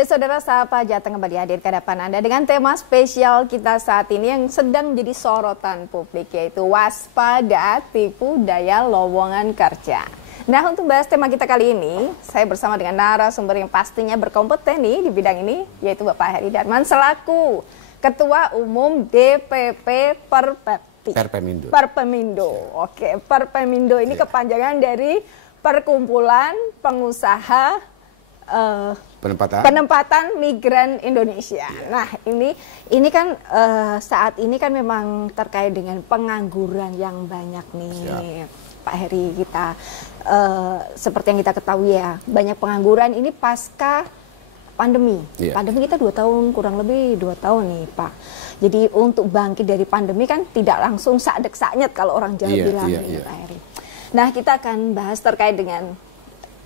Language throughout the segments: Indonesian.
Ya saudara, Sapa Jateng kembali hadir ke hadapan Anda dengan tema spesial kita saat ini yang sedang jadi sorotan publik, yaitu waspada tipu daya lowongan kerja. Nah, untuk bahas tema kita kali ini, saya bersama dengan narasumber yang pastinya berkompeten di bidang ini, yaitu Bapak Heri Darman selaku Ketua Umum DPP Perpemindo. Oke, Perpemindo ini kepanjangan dari Perkumpulan Pengusaha Penempatan Migran Indonesia. Nah, ini kan saat ini kan memang terkait dengan pengangguran yang banyak nih. Pak Heri, kita seperti yang kita ketahui ya, banyak pengangguran ini pasca pandemi. Pandemi kita 2 tahun, kurang lebih 2 tahun nih Pak. Jadi untuk bangkit dari pandemi kan tidak langsung sadek-saknyet kalau orang Jawa bilang Pak Heri. Nah, kita akan bahas terkait dengan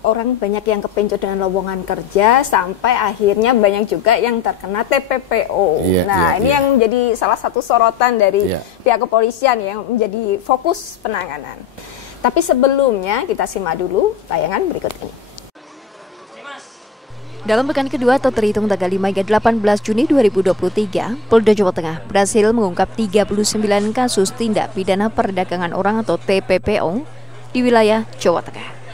orang banyak yang kepencut dengan lowongan kerja sampai akhirnya banyak juga yang terkena TPPO. Ini yang menjadi salah satu sorotan dari pihak kepolisian yang menjadi fokus penanganan. Tapi sebelumnya kita simak dulu tayangan berikut ini. Dalam pekan kedua atau terhitung tanggal 5 hingga 18 Juni 2023, Polda Jawa Tengah berhasil mengungkap 39 kasus tindak pidana perdagangan orang atau TPPO di wilayah Jawa Tengah.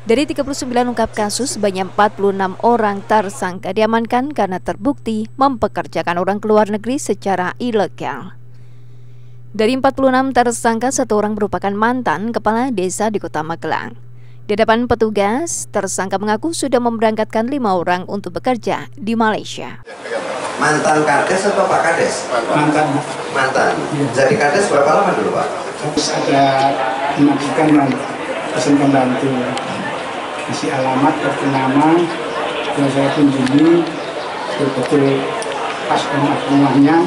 Dari 39 ungkap kasus, sebanyak 46 orang tersangka diamankan karena terbukti mempekerjakan orang ke luar negeri secara ilegal. Dari 46 tersangka, 1 orang merupakan mantan kepala desa di Kota Magelang. Di hadapan petugas, tersangka mengaku sudah memberangkatkan 5 orang untuk bekerja di Malaysia. Mantan Kades atau Pak Kades? Mantan. Jadi Kades berapa lama dulu Pak? Terus ada mengajukan pesan pembantu, isi alamat, kartu nama, sudah saya kunjungi, betul-betul pas rumahnya,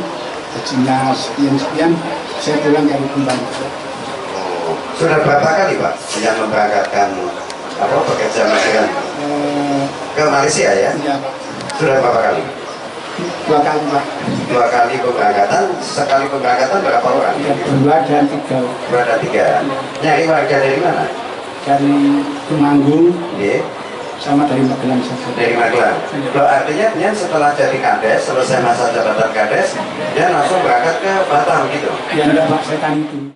gajinya sekian, saya pulang dari pembantu. Sudah berapa kali Pak yang memberangkatkan pekerja migran ke Malaysia ya? Iya Pak. Sudah berapa kali? 2 kali Pak. 2 kali pemberangkatan, sekali pemberangkatan berapa orang? 2 dan 3. 2 dan 3. Nyari warga dari mana? Dari Temanggung, sama dari Magelang saja. Dari Magelang. Loh, artinya dia setelah jadi Kades, selesai masa jabatan Kades, dia langsung berangkat ke Batam gitu? Ya enggak Pak, saya tanya itu.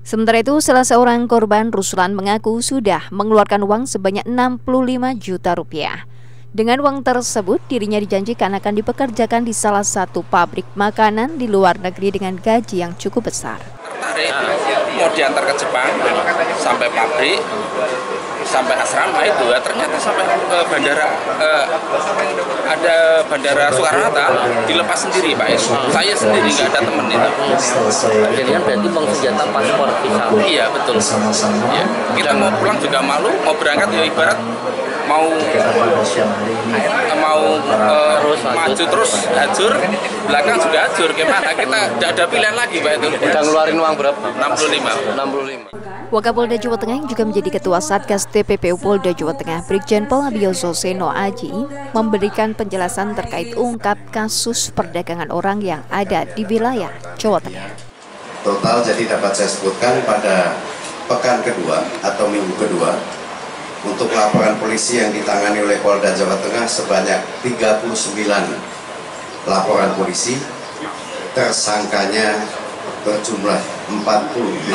Sementara itu, salah seorang korban Ruslan mengaku sudah mengeluarkan uang sebanyak 65 juta rupiah. Dengan uang tersebut, dirinya dijanjikan akan dipekerjakan di salah satu pabrik makanan di luar negeri dengan gaji yang cukup besar. Mau diantar ke Jepang, sampai pabrik, sampai asrama itu, ternyata sampai ke bandara, ada bandara Soekarno-Hatta, dilepas sendiri Pak. Saya sendiri nggak ada temen itu. Jadi kan berarti senjata paspor visa. Iya betul. Ya. Kita mau pulang juga malu, mau berangkat ya ibarat mau maju terus hajur, belakang juga hajur, gimana? Kita tidak ada pilihan lagi Pak itu. Udah ngeluarin uang berapa? 65. Wakapolda Jawa Tengah yang juga menjadi Ketua Satgas TPPU Polda Jawa Tengah, Brigjen Pol Abioso Seno Aji, memberikan penjelasan terkait ungkap kasus perdagangan orang yang ada di wilayah Jawa Tengah. Total jadi dapat saya sebutkan pada pekan kedua atau minggu kedua, untuk laporan polisi yang ditangani oleh Polda Jawa Tengah sebanyak 39 laporan polisi, tersangkanya berjumlah 46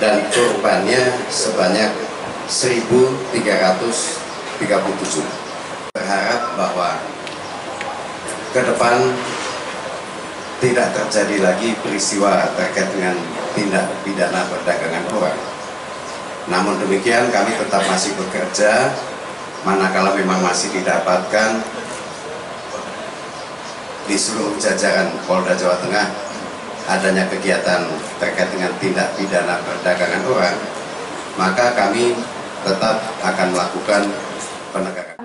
dan korbannya sebanyak 1.337. Berharap bahwa ke depan tidak terjadi lagi peristiwa terkait dengan tindak pidana perdagangan orang. Namun demikian kami tetap masih bekerja, manakala memang masih didapatkan di seluruh jajaran Polda Jawa Tengah adanya kegiatan terkait dengan tindak pidana perdagangan orang, maka kami tetap akan melakukan penegakan.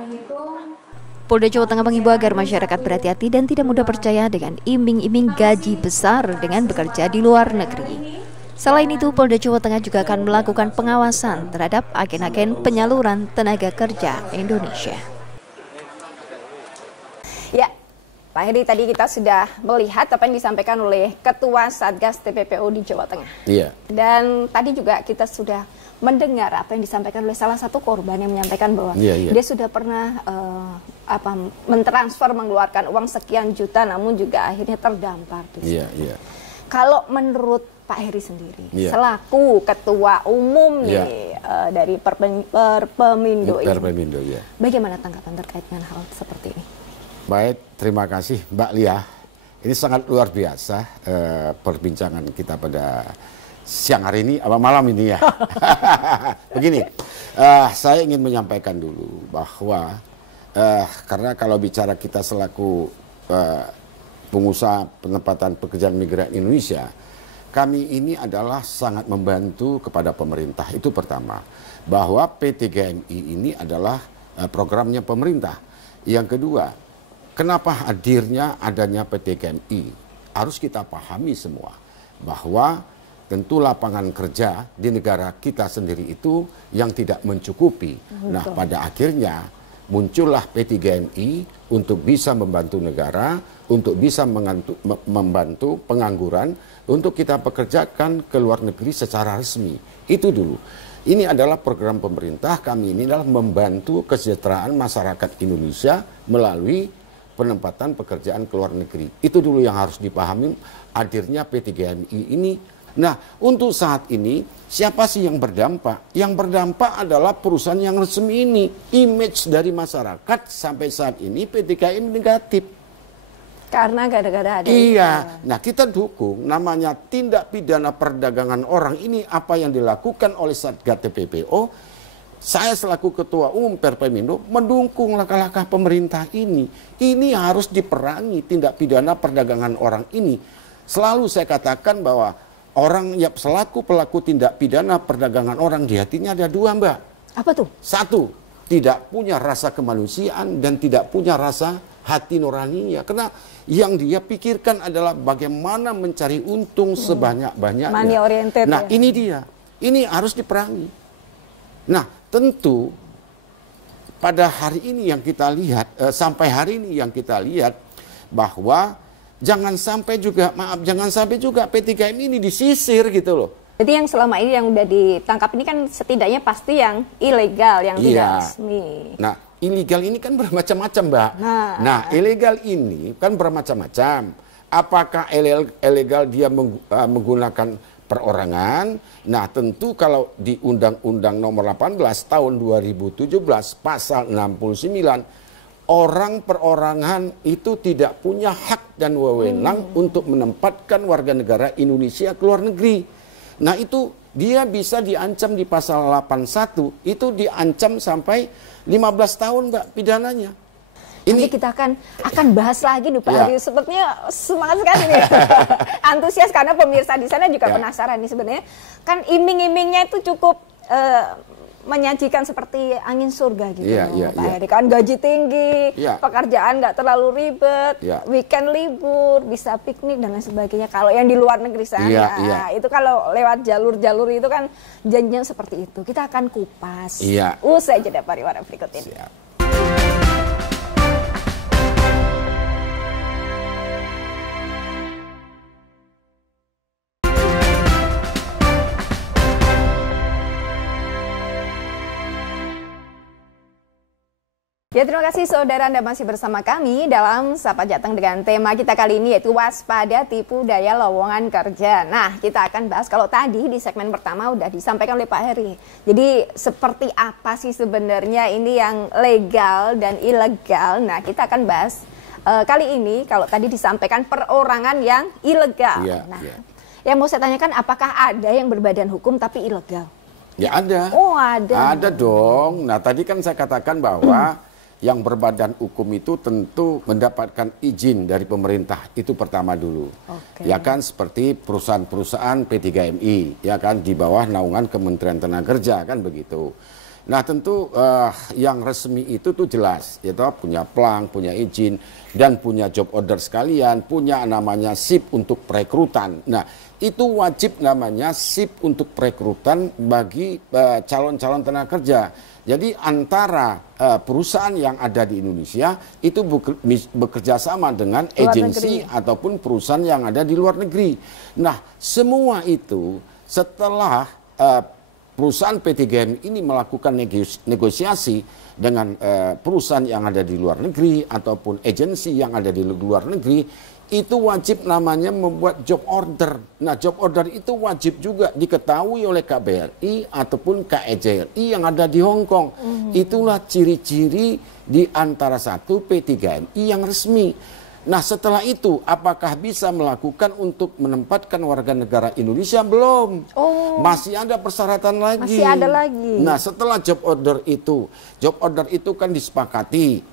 Polda Jawa Tengah mengimbau agar masyarakat berhati-hati dan tidak mudah percaya dengan iming-iming gaji besar dengan bekerja di luar negeri. Selain itu, Polda Jawa Tengah juga akan melakukan pengawasan terhadap agen-agen penyaluran tenaga kerja Indonesia. Ya, Pak Heri, tadi kita sudah melihat apa yang disampaikan oleh Ketua Satgas TPPU di Jawa Tengah. Iya. Dan tadi juga kita sudah mendengar apa yang disampaikan oleh salah satu korban yang menyampaikan bahwa dia sudah pernah mentransfer mengeluarkan uang sekian juta, namun juga akhirnya terdampar. Kalau menurut Pak Heri sendiri, selaku ketua umum nih dari Perpemindo ini, bagaimana tanggapan terkait dengan hal seperti ini? Baik, terima kasih Mbak Lia. Ini sangat luar biasa perbincangan kita pada siang hari ini, apa malam ini ya. Begini, saya ingin menyampaikan dulu bahwa karena kalau bicara kita selaku pengusaha penempatan pekerjaan migran Indonesia, kami ini adalah sangat membantu kepada pemerintah. Itu pertama, bahwa P3GMI ini adalah programnya pemerintah. Yang kedua, kenapa hadirnya adanya P3GMI? Harus kita pahami semua bahwa tentu lapangan kerja di negara kita sendiri itu yang tidak mencukupi. Nah, pada akhirnya muncullah P3GMI untuk bisa membantu negara, untuk bisa membantu pengangguran, untuk kita pekerjakan ke luar negeri secara resmi. Itu dulu. Ini adalah program pemerintah, kami ini adalah membantu kesejahteraan masyarakat Indonesia melalui penempatan pekerjaan ke luar negeri. Itu dulu yang harus dipahami hadirnya P3GMI ini. Nah, untuk saat ini, siapa sih yang berdampak? Yang berdampak adalah perusahaan yang resmi ini. Image dari masyarakat sampai saat ini P3GMI negatif. Karena gara-gara ada. Iya, nah kita dukung namanya tindak pidana perdagangan orang ini apa yang dilakukan oleh Satgas TPPO. Saya selaku Ketua Umum Perpemindo mendukung langkah-langkah pemerintah ini. Ini harus diperangi tindak pidana perdagangan orang ini. Selalu saya katakan bahwa orang yang selaku pelaku tindak pidana perdagangan orang di hatinya ada dua, Mbak. Apa tuh? Satu, tidak punya rasa kemanusiaan dan tidak punya rasa hati nuraninya. Karena yang dia pikirkan adalah bagaimana mencari untung sebanyak-banyaknya. Money oriented. Nah, ya? ini dia. Ini harus diperangi. Nah, tentu pada hari ini yang kita lihat, sampai hari ini yang kita lihat bahwa jangan sampai juga P3GMI ini disisir gitu loh. Jadi yang selama ini yang udah ditangkap ini kan setidaknya pasti yang ilegal, yang tidak resmi. Nah, ilegal ini kan bermacam-macam, Mbak. Nah, ilegal ini kan bermacam-macam. Apakah ilegal dia menggunakan perorangan? Nah, tentu kalau di Undang-Undang Nomor 18 tahun 2017 pasal 69, orang perorangan itu tidak punya hak dan wewenang untuk menempatkan warga negara Indonesia ke luar negeri. Nah, itu dia bisa diancam di pasal 81, itu diancam sampai 15 tahun, Mbak, pidananya. Ini kita akan bahas lagi nih Pak Heri. Sepertinya semangat sekali nih. Antusias karena pemirsa di sana juga penasaran nih sebenarnya. Kan iming-imingnya itu cukup menyajikan seperti angin surga gitu Pak Heri. Kan gaji tinggi, pekerjaan nggak terlalu ribet, weekend libur, bisa piknik dan lain sebagainya. Kalau yang di luar negeri sana, itu kalau lewat jalur-jalur itu kan janjian seperti itu. Kita akan kupas. Usai jeda pariwara berikut ini. Ya, terima kasih saudara, Anda masih bersama kami dalam Sapa Jateng dengan tema kita kali ini yaitu waspada tipu daya lowongan kerja. Nah, kita akan bahas kalau tadi di segmen pertama udah disampaikan oleh Pak Heri. Jadi seperti apa sih sebenarnya ini yang legal dan ilegal? Nah, kita akan bahas kali ini kalau tadi disampaikan perorangan yang ilegal. Yang mau saya tanyakan apakah ada yang berbadan hukum tapi ilegal? Ya ada. Oh, ada. Ada dong. Nah, tadi kan saya katakan bahwa yang berbadan hukum itu tentu mendapatkan izin dari pemerintah, itu pertama dulu. Ya kan, seperti perusahaan-perusahaan P3GMI, ya kan, di bawah naungan Kementerian Tenaga Kerja, kan begitu. Nah, tentu yang resmi itu tuh jelas, yaitu punya plang, punya izin, dan punya job order sekalian, punya namanya SIP untuk perekrutan. Nah, itu wajib namanya SIP untuk perekrutan bagi calon-calon tenaga kerja. Jadi antara perusahaan yang ada di Indonesia itu bekerja sama dengan agensi ataupun perusahaan yang ada di luar negeri. Nah, semua itu setelah perusahaan P3GMI ini melakukan negosiasi dengan perusahaan yang ada di luar negeri ataupun agensi yang ada di luar negeri, itu wajib namanya membuat job order. Nah, job order itu wajib juga diketahui oleh KBRI ataupun KEJRI yang ada di Hong Kong. Itulah ciri-ciri di antara satu P3GMI yang resmi. Nah, setelah itu apakah bisa melakukan untuk menempatkan warga negara Indonesia? Belum. Oh. Masih ada persyaratan lagi. Masih ada lagi. Nah, setelah job order itu kan disepakati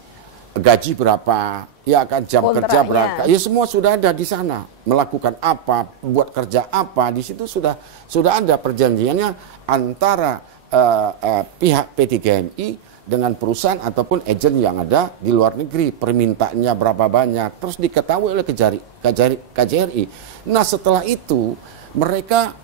gaji berapa, ya kan, jam kerja berapa. Ya semua sudah ada di sana. Melakukan apa, buat kerja apa, di situ sudah ada perjanjiannya antara pihak P3GMI dengan perusahaan ataupun agen yang ada di luar negeri, permintaannya berapa banyak, terus diketahui oleh KJRI. Nah, setelah itu mereka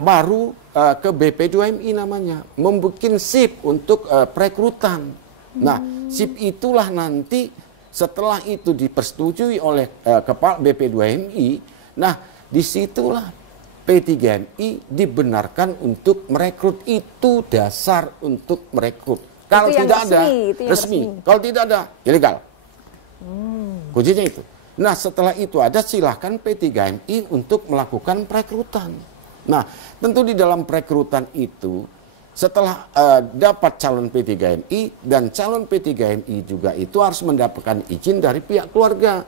baru ke BP2MI namanya, membuat SIP untuk perekrutan. Nah, SIP itulah nanti setelah itu dipersetujui oleh kepala BP2MI, nah disitulah P3GMI dibenarkan untuk merekrut. Itu dasar untuk merekrut. Kalau tidak ada, resmi. Kalau tidak ada, ilegal. Kuncinya itu. Nah, setelah itu ada, silahkan P3GMI untuk melakukan perekrutan. Nah, tentu di dalam perekrutan itu, setelah dapat calon P3GMI, dan calon P3GMI juga itu harus mendapatkan izin dari pihak keluarga.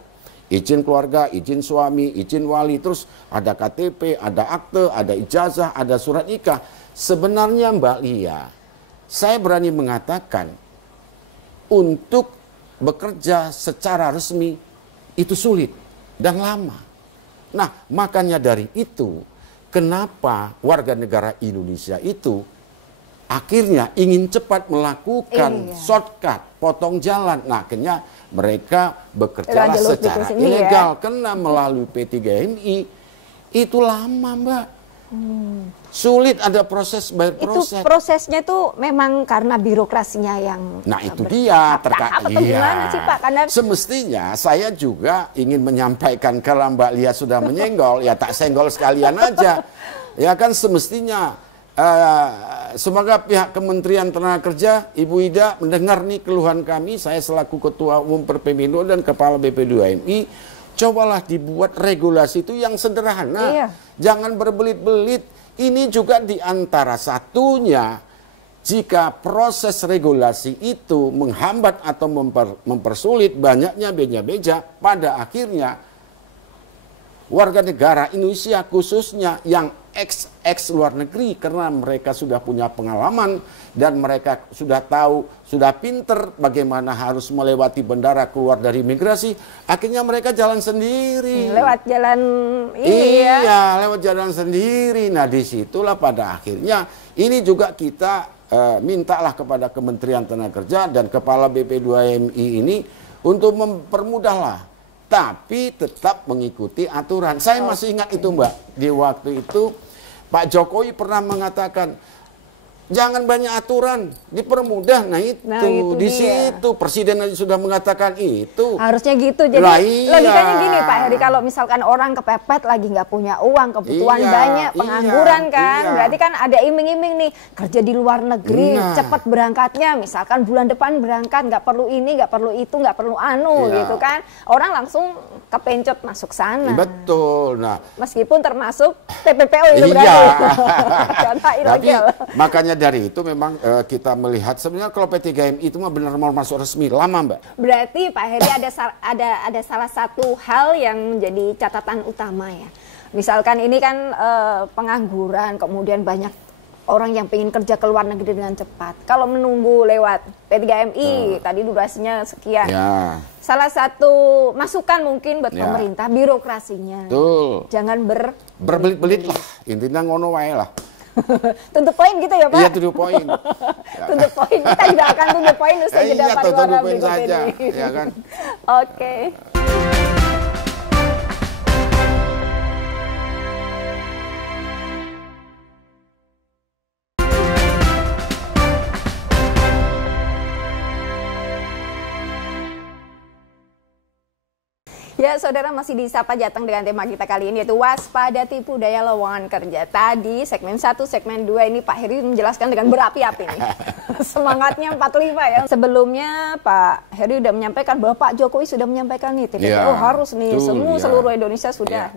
Izin keluarga, izin suami, izin wali, terus ada KTP, ada akte, ada ijazah, ada surat nikah. Sebenarnya Mbak Lia, saya berani mengatakan untuk bekerja secara resmi itu sulit dan lama. Nah, makanya dari itu, kenapa warga negara Indonesia itu akhirnya ingin cepat melakukan shortcut, potong jalan. Nah, akhirnya mereka bekerja secara ilegal, karena melalui P3GMI itu lama, Mbak. Sulit, ada proses bayar proses. Itu prosesnya tuh memang karena birokrasinya yang. Nah, itu dia terkait. Gimana sih, Pak? Karena semestinya saya juga ingin menyampaikan, kalau Mbak Lia sudah menyenggol, ya tak senggol sekalian aja. Ya kan, semestinya semoga pihak Kementerian Tenaga Kerja, Ibu Ida, mendengar nih keluhan kami. Saya selaku Ketua Umum Perpemindo dan Kepala BP2MI, cobalah dibuat regulasi itu yang sederhana. Jangan berbelit-belit. Ini juga di antara satunya, jika proses regulasi itu menghambat atau mempersulit banyaknya beja-beja, pada akhirnya warga negara Indonesia khususnya yang ex luar negeri, karena mereka sudah punya pengalaman dan mereka sudah tahu, sudah pinter bagaimana harus melewati bandara, keluar dari imigrasi, akhirnya mereka jalan sendiri. Lewat jalan ini lewat jalan sendiri. Nah, disitulah pada akhirnya ini juga kita mintalah kepada Kementerian Tenaga Kerja dan Kepala BP2MI ini untuk mempermudahlah, tapi tetap mengikuti aturan. Saya masih ingat itu, Mbak, di waktu itu Pak Jokowi pernah mengatakan jangan banyak aturan, dipermudah. Nah itu di situ Presiden aja sudah mengatakan itu. Harusnya gitu. Jadi logikanya gini, Pak Heri, kalau misalkan orang kepepet lagi nggak punya uang, kebutuhan banyak, pengangguran kan, berarti kan ada iming-iming nih kerja di luar negeri, cepat berangkatnya, misalkan bulan depan berangkat, nggak perlu ini, nggak perlu itu, nggak perlu gitu kan, orang langsung kepencet masuk sana. Betul. Nah, meskipun termasuk TPPO itu berarti. Tapi makanya dari itu memang kita melihat sebenarnya kalau P3GMI itu mah benar mau masuk resmi lama, Mbak. Berarti Pak Heri ada salah satu hal yang menjadi catatan utama ya. Misalkan ini kan pengangguran, kemudian banyak orang yang ingin kerja ke luar negeri dengan cepat. Kalau menunggu lewat P3GMI tadi durasinya sekian. Salah satu masukan mungkin buat pemerintah, birokrasinya. Betul. Jangan berbelit-belit lah. Intinya ngono wae lah. Tuntut poin gitu ya, Pak? Iya, tuntut poin. Tuntut poin. Kita juga akan tuntut poin usai jeda pariwara berikut saja, ini. Ya kan? Oke. Ya, saudara, masih di Sapa Jateng dengan tema kita kali ini yaitu waspada tipu daya lowongan kerja. Tadi segmen 1, segmen 2 ini Pak Heri menjelaskan dengan berapi-api nih. Semangatnya 45 ya. Sebelumnya Pak Heri sudah menyampaikan bahwa Pak Jokowi sudah menyampaikan nih TPPO harus nih seluruh Indonesia sudah.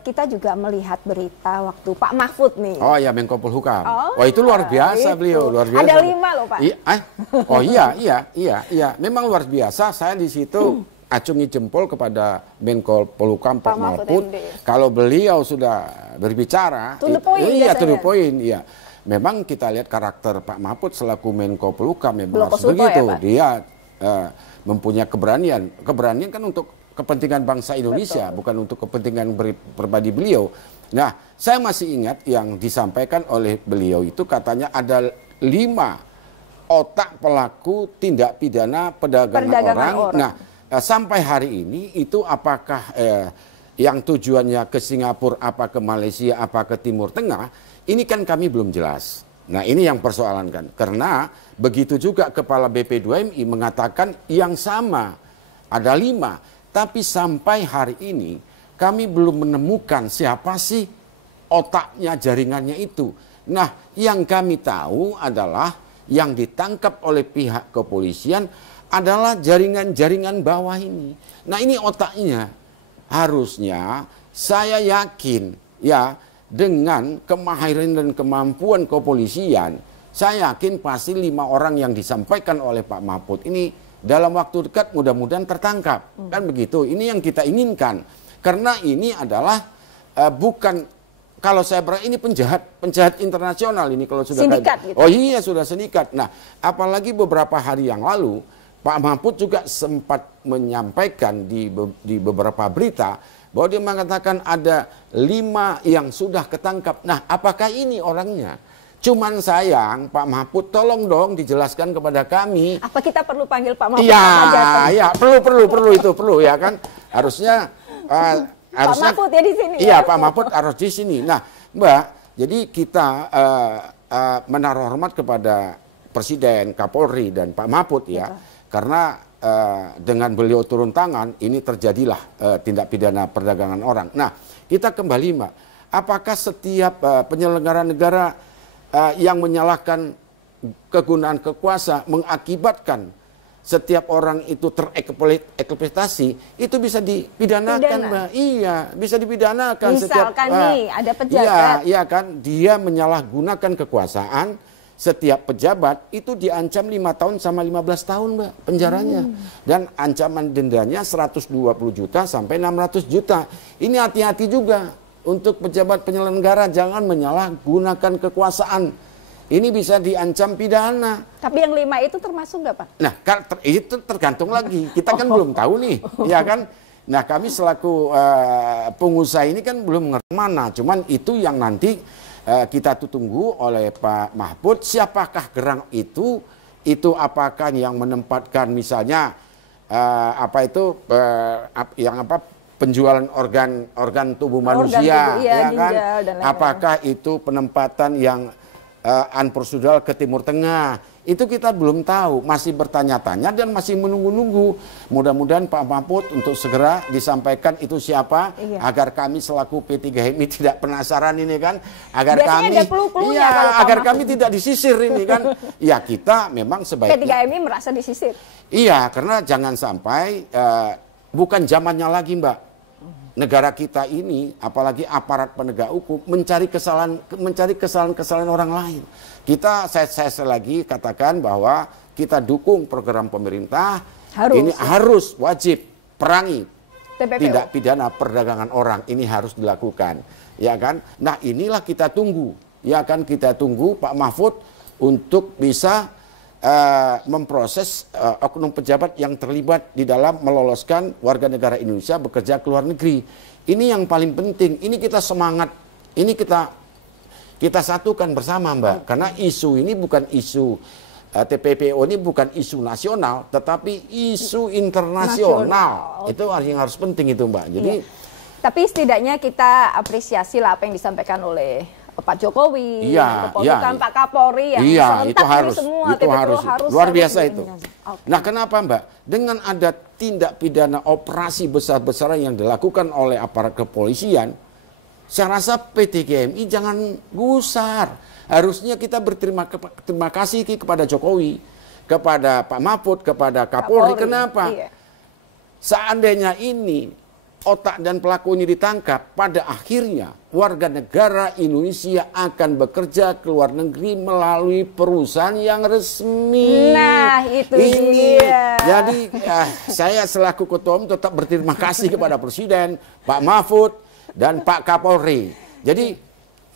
Kita juga melihat berita waktu Pak Mahfud nih. Oh ya, Menko Polhukam. Oh itu luar biasa beliau, luar biasa. Ada 5 loh Pak. Oh iya. Memang luar biasa. Saya di situ acungi jempol kepada Menko Polhukam Pak Mahfud. Kalau beliau sudah berbicara, to the point, iya. Memang kita lihat karakter Pak Mahfud selaku Menko Polhukam memang harus begitu. Ya, dia mempunyai keberanian. Keberanian kan untuk kepentingan bangsa Indonesia, bukan untuk kepentingan pribadi beliau. Nah, saya masih ingat yang disampaikan oleh beliau itu katanya ada 5 otak pelaku tindak pidana perdagangan orang. Nah, sampai hari ini itu apakah yang tujuannya ke Singapura, apa ke Malaysia, apa ke Timur Tengah, ini kan kami belum jelas. Nah, ini yang persoalan kan. Karena begitu juga Kepala BP2MI mengatakan yang sama, ada 5. Tapi sampai hari ini kami belum menemukan siapa sih otaknya, jaringannya itu. Nah, yang kami tahu adalah yang ditangkap oleh pihak kepolisian adalah jaringan-jaringan bawah ini. Nah, ini otaknya. Harusnya saya yakin ya dengan kemahiran dan kemampuan kepolisian, saya yakin pasti 5 orang yang disampaikan oleh Pak Mahfud ini dalam waktu dekat mudah-mudahan tertangkap. Kan begitu, ini yang kita inginkan. Karena ini adalah bukan, kalau saya berani ini penjahat internasional ini kalau sudah sindikat gitu. Oh iya, sudah sindikat. Nah, apalagi beberapa hari yang lalu Pak Mahfud juga sempat menyampaikan di beberapa berita bahwa dia mengatakan ada 5 yang sudah ketangkap. Nah, apakah ini orangnya? Cuman sayang, Pak Mahfud tolong dong dijelaskan kepada kami. Apa kita perlu panggil Pak Mahfud? Iya, perlu ya kan. Harusnya Pak Mahfud ya di sini. Iya, Pak Mahfud harus di sini. Nah, Mbak, jadi kita menaruh hormat kepada Presiden, Kapolri dan Pak Mahfud ya. Karena dengan beliau turun tangan, ini terjadilah tindak pidana perdagangan orang. Nah, kita kembali Mbak, apakah setiap penyelenggara negara yang menyalahkan kegunaan kekuasaan mengakibatkan setiap orang itu tereksploitasi, itu bisa dipidanakan, Mbak. Iya, bisa dipidanakan. Misalkan nih ada pejabat. Iya kan, dia menyalahgunakan kekuasaan, setiap pejabat itu diancam 5 tahun sama 15 tahun, Mbak, penjaranya. Dan ancaman dendanya 120 juta sampai 600 juta. Ini hati-hati juga. Untuk pejabat penyelenggara jangan menyalahgunakan kekuasaan. Ini bisa diancam pidana. Tapi yang 5 itu termasuk nggak Pak? Nah, itu tergantung lagi. Kita kan belum tahu nih, ya kan? Nah, kami selaku pengusaha ini kan belum ngerti mana. Cuman itu yang nanti kita tunggu oleh Pak Mahfud. Siapakah gerang itu? Itu apakah yang menempatkan misalnya penjualan organ tubuh manusia, ya kan? Apakah itu penempatan yang unprocedural ke Timur Tengah? Itu kita belum tahu, masih bertanya-tanya dan masih menunggu-nunggu. Mudah-mudahan Pak Mahfud untuk segera disampaikan itu siapa, agar kami selaku P3HMI tidak penasaran ini kan, agar biasanya kami agar kami tidak disisir ini kan. Ya kita memang sebaiknya P3HMI merasa disisir. Iya, karena jangan sampai bukan zamannya lagi, Mbak. Negara kita ini, apalagi aparat penegak hukum, mencari kesalahan orang lain. Saya lagi katakan bahwa kita dukung program pemerintah. Harus wajib perangi TPPO. Tindak pidana perdagangan orang, ini harus dilakukan, ya kan? Nah, inilah kita tunggu, ya kan? Kita tunggu Pak Mahfud untuk bisa memproses oknum pejabat yang terlibat di dalam meloloskan warga negara Indonesia bekerja ke luar negeri. Ini yang paling penting. Ini kita semangat. Ini kita satukan bersama, Mbak. Karena isu ini bukan isu TPPO ini bukan isu nasional, tetapi isu internasional. Itu yang harus penting itu, Mbak. Jadi tapi setidaknya kita apresiasi lah apa yang disampaikan oleh Pak Jokowi, iya, Pak Kapolri yang itu harus, semua, itu harus luar biasa itu. Okay. Nah, kenapa Mbak? Dengan ada tindak pidana operasi besar-besaran yang dilakukan oleh aparat kepolisian, saya rasa PT GMI jangan gusar. Harusnya kita berterima kasih kepada Jokowi, kepada Pak Mahfud, kepada Kapolri. Kenapa? Iya. Seandainya ini otak dan pelaku ini ditangkap, pada akhirnya warga negara Indonesia akan bekerja ke luar negeri melalui perusahaan yang resmi. Nah, itu ini dia. Jadi saya selaku ketua umum tetap berterima kasih kepada Presiden, Pak Mahfud, dan Pak Kapolri. Jadi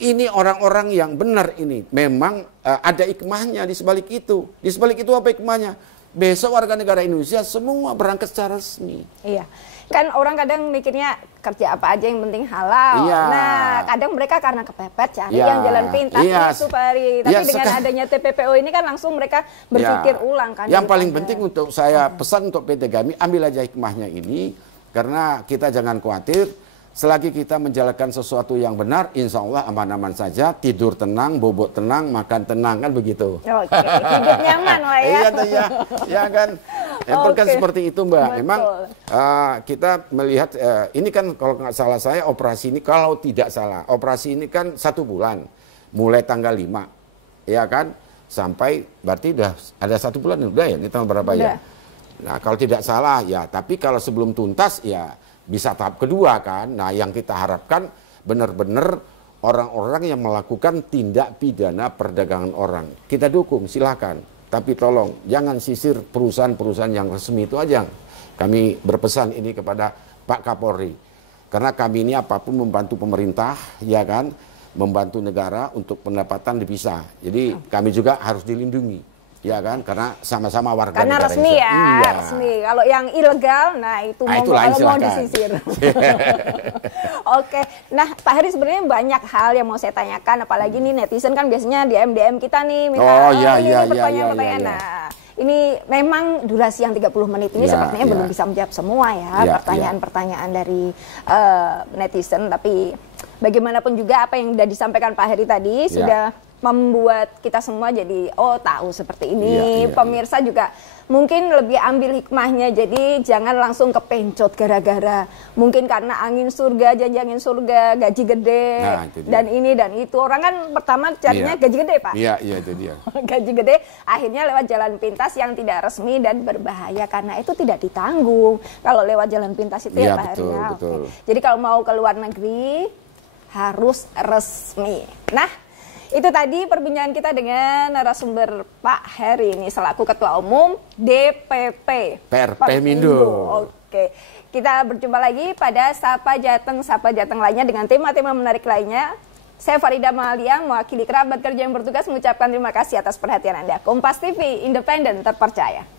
ini orang-orang yang benar ini. Memang ada hikmahnya di sebalik itu. Di sebalik itu apa hikmahnya? Besok warga negara Indonesia semua berangkat secara resmi. Iya. Kan orang kadang mikirnya kerja apa aja yang penting halal. Iya. Nah, kadang mereka karena kepepet cari yang jalan pintas itu Pak Heri. Tapi dengan adanya TPPO ini kan langsung mereka berpikir ulang kan. Yang paling penting untuk saya pesan untuk PT GMI, ambil aja hikmahnya ini, karena kita jangan khawatir. Selagi kita menjalankan sesuatu yang benar, insya Allah aman-aman saja, tidur tenang, bobok tenang, makan tenang, kan begitu. Oke, hidup nyaman lah ya. Iya kan. Kan seperti itu Mbak. Betul. Memang kita melihat, ini kan kalau nggak salah saya operasi ini, kalau tidak salah, operasi ini kan 1 bulan, mulai tanggal 5, ya kan, sampai berarti udah ada 1 bulan, udah ya, ini tanggal berapa ya? Nah kalau tidak salah ya, tapi kalau sebelum tuntas ya, bisa tahap kedua kan. Nah yang kita harapkan benar-benar orang-orang yang melakukan tindak pidana perdagangan orang. Kita dukung, silakan. Tapi tolong jangan sisir perusahaan-perusahaan yang resmi itu aja. Kami berpesan ini kepada Pak Kapolri. Karena kami ini apapun membantu pemerintah, ya kan, membantu negara untuk pendapatan bisa. Jadi kami juga harus dilindungi. Ya kan, karena sama-sama warga karena negara resmi ya, iya. Resmi. Kalau yang ilegal, nah itu mau disisir. Oke, nah Pak Heri sebenarnya banyak hal yang mau saya tanyakan, apalagi nih netizen kan biasanya DM kita nih minta pertanyaan-pertanyaan. Nah, ini memang durasi yang 30 menit ini sepertinya belum bisa menjawab semua ya pertanyaan-pertanyaan dari netizen, tapi bagaimanapun juga apa yang sudah disampaikan Pak Heri tadi sudah membuat kita semua jadi tahu seperti ini. Pemirsa juga mungkin lebih ambil hikmahnya, jadi jangan langsung kepencot gara-gara mungkin karena angin surga, janji angin surga, gaji gede, dan ini dan itu. Orang kan pertama carinya gaji gede Pak. Iya itu dia. Gaji gede akhirnya lewat jalan pintas yang tidak resmi dan berbahaya karena itu tidak ditanggung kalau lewat jalan pintas itu ya Pak Heri. Betul. Jadi kalau mau ke luar negeri harus resmi. Nah, itu tadi perbincangan kita dengan narasumber Pak Heri ini selaku Ketua Umum DPP Perpemindo. Oke, kita berjumpa lagi pada Sapa Jateng lainnya dengan tema-tema menarik lainnya. Saya Farida Mahalia mewakili kerabat kerja yang bertugas mengucapkan terima kasih atas perhatian Anda. Kompas TV, independen, terpercaya.